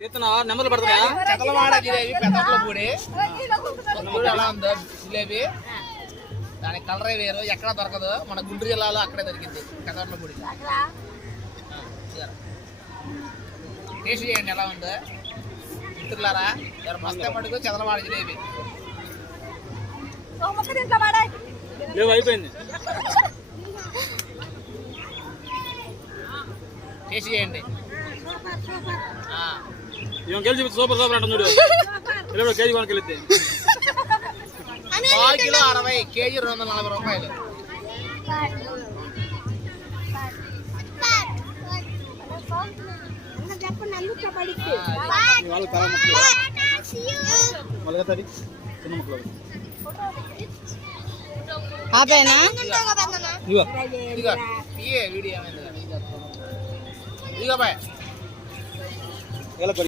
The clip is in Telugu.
నెమ్మలు పడుతున్నాయా? చెదలవాడ జిలేబీ పెద్దట్ల పూడి ఎలా ఉందో జిలేబీ. దాని కలరే వేరు, ఎక్కడ దొరకదు. మన గుంటూరు జిల్లాలో అక్కడే దొరికింది పెద్దట్ల పూడి. టేస్ట్ చేయండి ఎలా ఉందో మిత్రులారా. మస్తే పడుకు చెదలవాడ జిలేబీ అయిపోయింది. టేస్ట్ చేయండి. గెలిచి సూపర్ సూపర్ అంట చూడు. కేజీ కొనకి వెళ్తే 1 కిలో 60, కేజీ 240 రూపాయలు. వీడియో ఇదిగో బాయ్.